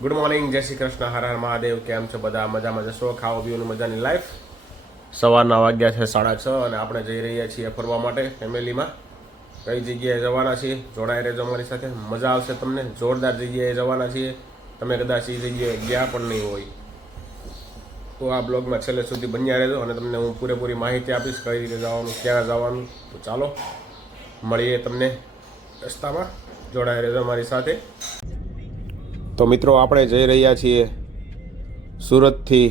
Good morning, જય શ્રી કૃષ્ણ, હર હર મહાદેવ. કેમ છો બધા? મજામાં જશો? ખાવા પીવાનું મજાની લાઈફ. સવારના વાગ્યા છે 6:30 અને આપણે જઈ રહ્યા છીએ ફરવા માટે ફેમિલીમાં. કઈ જગ્યાએ જવાના છીએ જોડાઈ રહેજો અમારી સાથે, મજા આવશે તમને. જોરદાર જગ્યાએ જવાના છીએ, તમે કદાચ એ જગ્યાએ ગયા પણ નહીં હોય તો આ બ્લોગમાં છેલ્લે સુધી બન્યા રહેજો અને તમને હું પૂરેપૂરી માહિતી આપીશ કઈ રીતે જવાનું, ક્યાં જવાનું. તો ચાલો મળીએ તમને રસ્તામાં, જોડાઈ રહેજો અમારી સાથે. તો મિત્રો, આપણે જઈ રહ્યા છીએ સુરતથી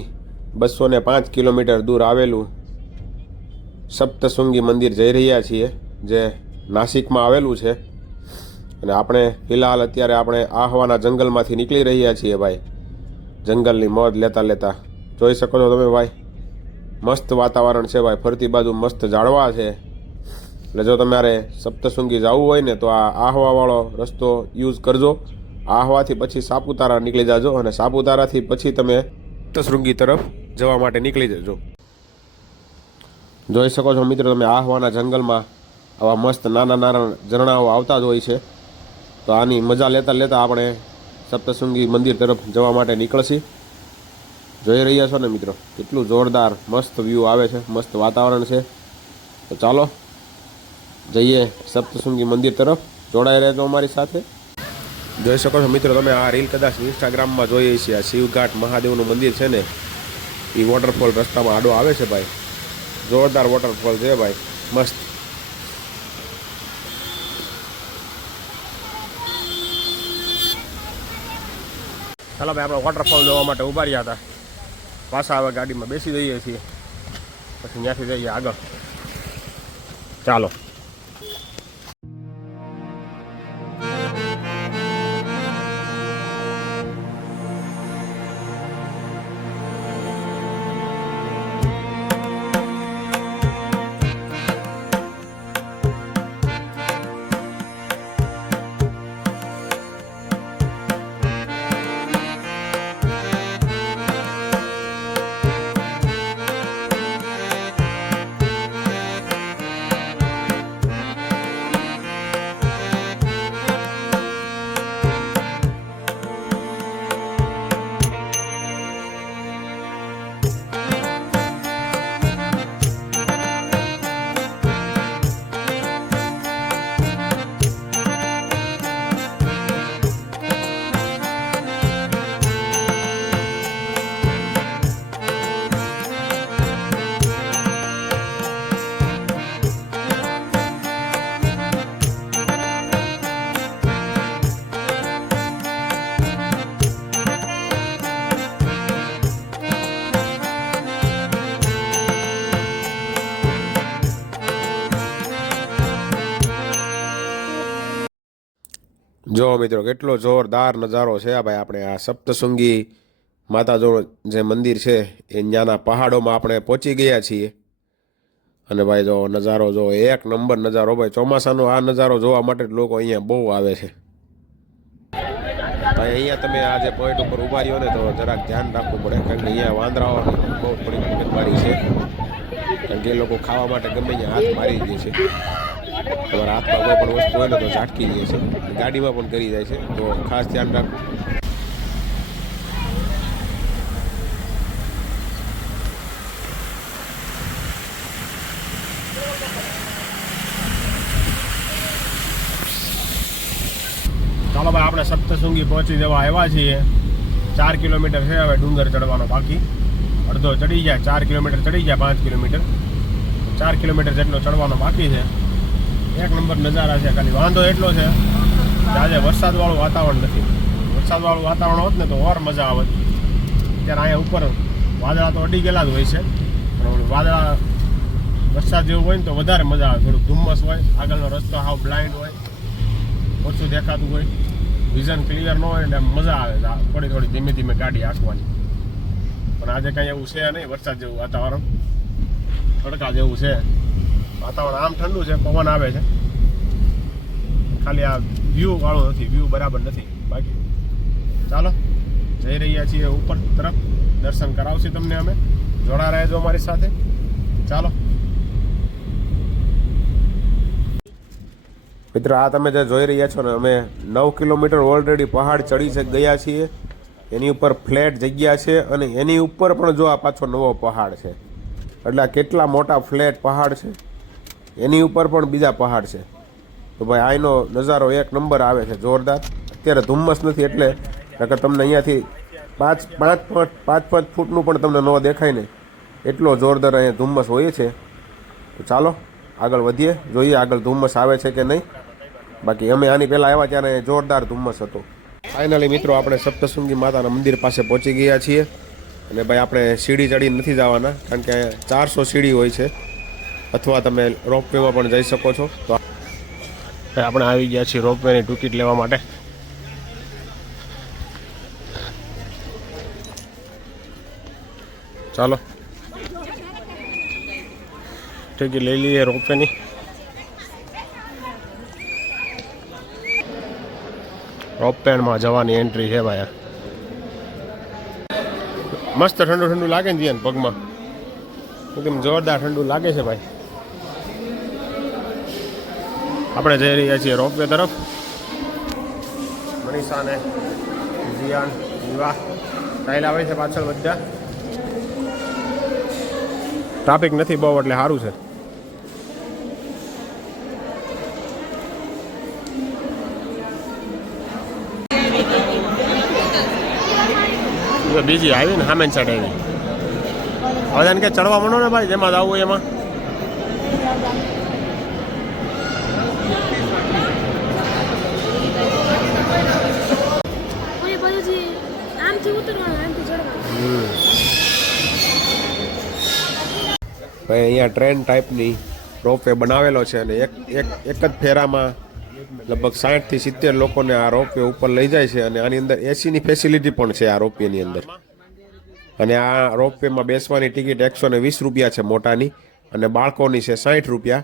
205 કિલોમીટર દૂર આવેલું સપ્તશૃંગી મંદિર જઈ રહ્યા છીએ, જે નાસિકમાં આવેલું છે. અને આપણે ફિલહાલ અત્યારે આપણે આહવાના જંગલમાંથી નીકળી રહ્યા છીએ ભાઈ, જંગલની મોજ લેતા લેતા. જોઈ શકો છો તમે ભાઈ, મસ્ત વાતાવરણ છે ભાઈ, ફરતી બાજુ મસ્ત ઝાડવા છે. એટલે જો તમારે સપ્તશૃંગી જવું હોય ને તો આ આહવાવાળો રસ્તો યુઝ કરજો. આહવાથી પછી સાપુતારા નીકળી જાજો અને સાપુતારાથી પછી તમે સપ્તશૃંગી તરફ જવા માટે નીકળી જજો. જોઈ શકો છો મિત્રો તમે, આહવાના જંગલમાં આવા મસ્ત નાના નાના ઝરણાઓ આવતા જ હોય છે. તો આની મજા લેતા લેતા આપણે સપ્તશૃંગી મંદિર તરફ જવા માટે નીકળશી. જોઈ રહ્યા છો ને મિત્રો, કેટલું જોરદાર મસ્ત વ્યૂ આવે છે, મસ્ત વાતાવરણ છે. તો ચાલો જઈએ સપ્તશૃંગી મંદિર તરફ, જોડાઈ રહેજો અમારી સાથે. જોઈ શકો છો મિત્રો તમે, આ રીલ કદાચ ઇન્સ્ટાગ્રામમાં જોઈએ છીએ. આ શિવઘાટ મહાદેવનું મંદિર છે ને, એ વોટરફોલ રસ્તામાં આડો આવે છે ભાઈ. જોરદાર વોટરફોલ છે ભાઈ, મસ્ત. ચાલો ભાઈ, આપણે વોટરફોલ જોવા માટે ઉભા રહ્યા હતા. પાછા હવે ગાડીમાં બેસી જઈએ છીએ, પછી ત્યાંથી જઈએ આગળ. ચાલો. જો મિત્રો, કેટલો જોરદાર નજારો છે આ ભાઈ. આપણે આ સપ્તશૃંગી માતાજો જે મંદિર છે એ ત્યાંના પહાડોમાં આપણે પહોંચી ગયા છીએ. અને ભાઈ જો નજારો જો, એક નંબર નજારો ભાઈ. ચોમાસાનો આ નજારો જોવા માટે લોકો અહીંયા બહુ આવે છે ભાઈ. અહીંયા તમે આ જે પોઈન્ટ ઉપર ઊભા રહ્યો ને તો જરાક ધ્યાન રાખવું પડે, કારણ કે અહીંયા વાંદરાઓની બહુ થોડી મગજમારી છે. કારણ કે એ લોકો ખાવા માટે ગમે ત્યાં હાથ મારી દે છે. તમારા હાથમાં કોઈ પણ વસ્તુ હોય ને તો ઝાટકી દે છે, ગાડીમાં પણ કરી જાય છે. તો ખાસ ધ્યાન રાખવું. ચાલો ભાઈ, આપણે સપ્તશૃંગી પહોંચી જવા આવ્યા છીએ. 4 કિલોમીટર છે હવે ડુંગર ચડવાનો બાકી. અડધો ચડી ગયા, 4 કિલોમીટર ચડી ગયા, 5 કિલોમીટર, 4 કિલોમીટર જેટલો ચડવાનો બાકી છે. એક નંબર નજારા છે. ખાલી વાંધો એટલો છે કે આજે વરસાદવાળું વાતાવરણ નથી. વરસાદવાળું વાતાવરણ હોત ને તો ઓર મજા આવે. અત્યારે અહીંયા ઉપર વાદળા તો અડી ગયેલા જ હોય છે, પણ વાદળા વરસાદ જેવું હોય ને તો વધારે મજા આવે. થોડુંક ધુમ્મસ હોય, આગળનો રસ્તો હાવ બ્લાઇન્ડ હોય, ઓછું દેખાતું હોય, વિઝન ક્લિયર ન હોય, એટલે મજા આવે થોડી થોડી ધીમે ધીમે ગાડી હાંકવાની. પણ આજે કંઈ એવું છે નહીં, વરસાદ જેવું વાતાવરણ, તડકા જેવું છે વાતાવરણ. આમ ઠંડુ છે, પવન આવે છે, ખાલી આ વ્યૂ વાળો નથી, વ્યૂ બરાબર નથી. બાકી ચાલો જઈ રહ્યા છીએ ઉપર તરફ, દર્શન કરાવશું તમને અમે. જોડા રહેજો અમારી સાથે. ચાલો મિત્રો, આ તમે જે જોઈ રહ્યા છો ને, અમે 9 કિલોમીટર ઓલરેડી પહાડ ચડી ગયા છીએ. એની ઉપર ફ્લેટ જગ્યા છે અને એની ઉપર પણ જો આ પાછો નવો પહાડ છે. એટલે આ કેટલા મોટા ફ્લેટ પહાડ છે, એની ઉપર પણ બીજા પહાડ છે. તો ભાઈ આનો નજારો એક નંબર આવે છે, જોરદાર. અત્યારે ધુમ્મસ નથી એટલે નકર તમને અહીંયાથી 5 ફૂટનું પણ તમને ન દેખાય ને, એટલો જોરદાર અહીંયા ધુમ્મસ હોય છે. તો ચાલો આગળ વધીએ, જોઈએ આગળ ધુમ્મસ આવે છે કે નહીં. બાકી અમે આની પહેલાં આવ્યા ત્યારે જોરદાર ધુમ્મસ હતો. ફાઇનલી મિત્રો આપણે સપ્તશૃંગી માતાના મંદિર પાસે પહોંચી ગયા છીએ. અને ભાઈ આપણે સીડી ચડી નથી જવાના, કારણ કે 400 સીડી હોય છે, અથવા તમે રોપવેમાં પણ જઈ શકો છો. તો આપણે આવી ગયા છીએ રોપવેની ટિકિટ લેવા માટે. ચાલો ટિકિટ લઈ લઈએ રોપવેની. રોપવેમાં જવાની એન્ટ્રી છે ભાઈ. મસ્ત ઠંડુ ઠંડુ લાગે ને જીયાન પગમાં, એકદમ જોરદાર ઠંડુ લાગે છે ભાઈ. આપણે જઈ રહ્યા છીએ રોપવે તરફ. મનીષા ને જીયાન વિવાહ ચાલ્યા આવે છે પાછળ બધા. ટ્રાફિક નથી બહુ એટલે સારું છે. બીજી આવી ને સામેની સાઈડ આવી. હવે તને કે ચડવા માંડો ને ભાઈ, જેમાં જવું એમાં. ભાઈ અહીંયા ટ્રેન ટાઈપની રોપવે બનાવેલો છે અને એક જ ફેરામાં લગભગ 60 થી 70 લોકોને આ રોપવે ઉપર લઈ જાય છે. અને આની અંદર એસીની ફેસિલિટી પણ છે આ રોપવેની અંદર. અને આ રોપવેમાં બેસવાની ટિકિટ 120 રૂપિયા છે મોટાની, અને બાળકોની છે 60 રૂપિયા.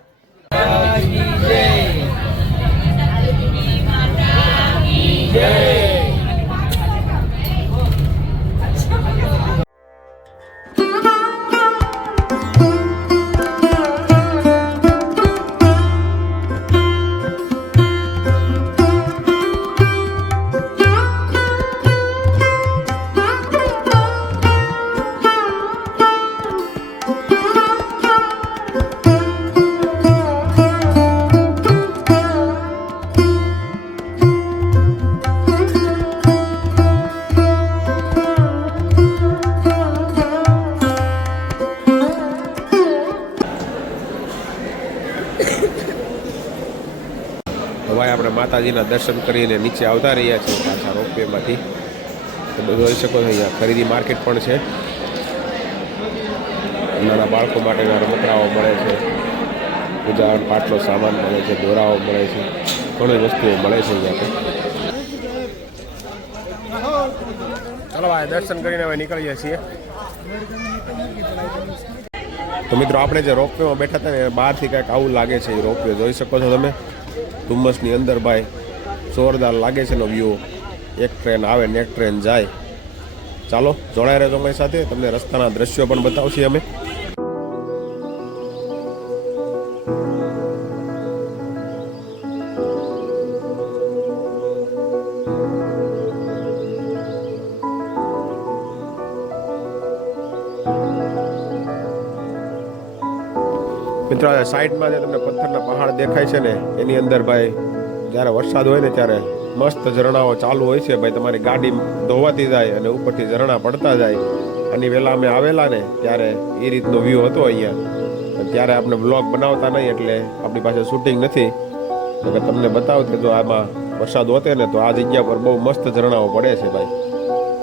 ભાઈ આપણે માતાજીના દર્શન કરીને નીચે આવતા રહ્યા છીએ પાછા રોપવેમાંથી. તમે જોઈ શકો છો અહીંયા ખરીદી માર્કેટ પણ છે. નાના બાળકો માટેના રમકડાઓ મળે છે, પૂજા પાઠનો સામાન મળે છે, દોરાઓ મળે છે, ઘણી વસ્તુઓ મળે છે અહીંયા. ચાલો ભાઈ દર્શન કરીને હવે નીકળીએ છીએ. તો મિત્રો આપણે જે રોપવેમાં બેઠા હતા ને, બહારથી કંઈક આવું લાગે છે. એ રોપવે જોઈ શકો છો તમે, ધુમ્મસની અંદર ભાઈ જોરદાર લાગે છે એનો વ્યૂ. એક ટ્રેન આવે ને એક ટ્રેન જાય. ચાલો જોડાઈ રહેજો અમારી સાથે, તમને રસ્તાના દ્રશ્યો પણ બતાવશું અમે. મિત્રો સાઈડમાં જે તમને પથ્થરના પહાડ દેખાય છે ને, એની અંદર ભાઈ જ્યારે વરસાદ હોય ને ત્યારે મસ્ત ઝરણાઓ ચાલુ હોય છે ભાઈ. તમારી ગાડી ધોવાતી જાય અને ઉપરથી ઝરણા પડતા જાય. આની પહેલાં અમે આવેલા ને ત્યારે એ રીતનો વ્યૂ હતો અહીંયા. ત્યારે આપણે બ્લોગ બનાવતા નહીં એટલે આપણી પાસે શૂટિંગ નથી. એટલે તમને બતાવતે જો આમાં વરસાદ હોતે ને તો આ જગ્યા પર બહુ મસ્ત ઝરણાઓ પડે છે ભાઈ.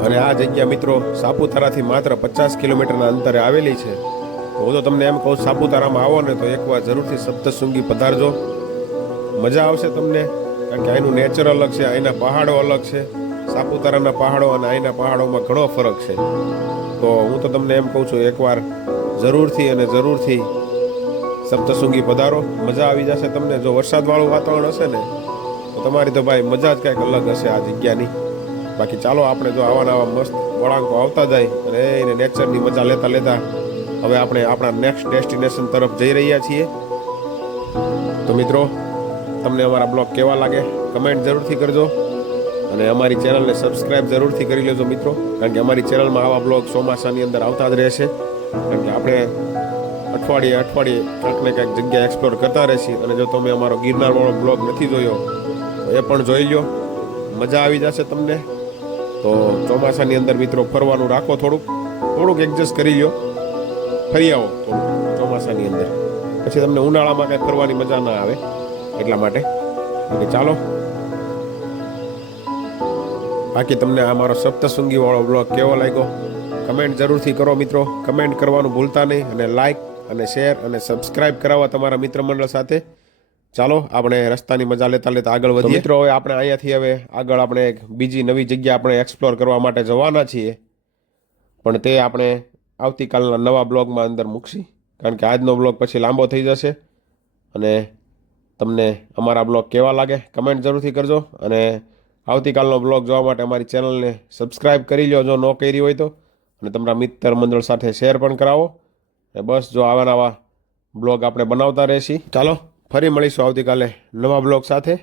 અને આ જગ્યા મિત્રો સાપુતારાથી માત્ર 50 કિલોમીટરના અંતરે આવેલી છે. હું તો તમને એમ કહું, સાપુતારામાં આવો ને તો એકવાર જરૂરથી સપ્તશૃંગી પધારજો. મજા આવશે તમને, કારણ કે અહીંનું નેચર અલગ છે, અહીંના પહાડો અલગ છે. સાપુતારાના પહાડો અને અહીંના પહાડોમાં ઘણો ફરક છે. તો હું તો તમને એમ કહું છું, એકવાર જરૂરથી સપ્તશૃંગી પધારો, મજા આવી જશે તમને. જો વરસાદવાળું વાતાવરણ હશે ને તો તમારી તો ભાઈ મજા જ કંઈક અલગ હશે આ જગ્યાની. બાકી ચાલો આપણે જો આવા નવા મસ્ત વળાંકો આવતા જાય અને એને નેચરની મજા લેતા લેતા હવે આપણે આપણા નેક્સ્ટ ડેસ્ટિનેશન તરફ જઈ રહ્યા છીએ. તો મિત્રો, તમને અમારા બ્લોગ કેવા લાગે કમેન્ટ જરૂરથી કરજો અને અમારી ચેનલને સબસ્ક્રાઇબ જરૂરથી કરી લેજો મિત્રો, કારણ કે અમારી ચેનલમાં આવા બ્લોગ ચોમાસાની અંદર આવતા જ રહેશે. કારણ કે આપણે અઠવાડિયે ક્યાંક ને ક્યાંક જગ્યા એક્સપ્લોર કરતા રહેશે. અને જો તમે અમારો ગિરનારવાળો બ્લોગ નથી જોયો તો એ પણ જોઈ લો, મજા આવી જશે તમને. તો ચોમાસાની અંદર મિત્રો ફરવાનું રાખો, થોડુંક એડજસ્ટ કરી લો, ફરી આવો થોડુંક ચોમાસાની અંદર, પછી તમને ઉનાળામાં કંઈ ફરવાની મજા ના આવે એટલા માટે. ચાલો, બાકી તમને આ મારો સપ્તશૃંગી વાળો બ્લોગ કેવો લાગ્યો કમેન્ટ જરૂરથી કરો મિત્રો. કમેન્ટ કરવાનું ભૂલતા નહીં અને લાઈક અને શેર અને સબસ્ક્રાઇબ કરાવવા તમારા મિત્ર મંડળ સાથે. ચાલો આપણે રસ્તાની મજા લેતા લેતા આગળ વધીએ. મિત્રો હવે આપણે અહીંયાથી હવે આગળ આપણે એક બીજી નવી જગ્યા આપણે એક્સપ્લોર કરવા માટે જવાના છીએ, પણ તે આપણે આવતીકાલના નવા બ્લોગમાં અંદર મૂકશી, કારણ કે આજનો બ્લોગ પછી લાંબો થઈ જશે. અને તમને અમારા બ્લોગ કેવા લાગે કમેન્ટ જરૂરથી કરજો અને આવતીકાલનો બ્લોગ જોવા માટે અમારી ચેનલને સબસ્ક્રાઇબ કરી લો જો ન કરી હોય તો, અને તમારા મિત્ર મંડળ સાથે શેર પણ કરાવો. અને બસ જો આવા નવા બ્લોગ આપણે બનાવતા રહેશી. ચાલો ફરી મળીશું આવતીકાલે નવા બ્લોગ સાથે.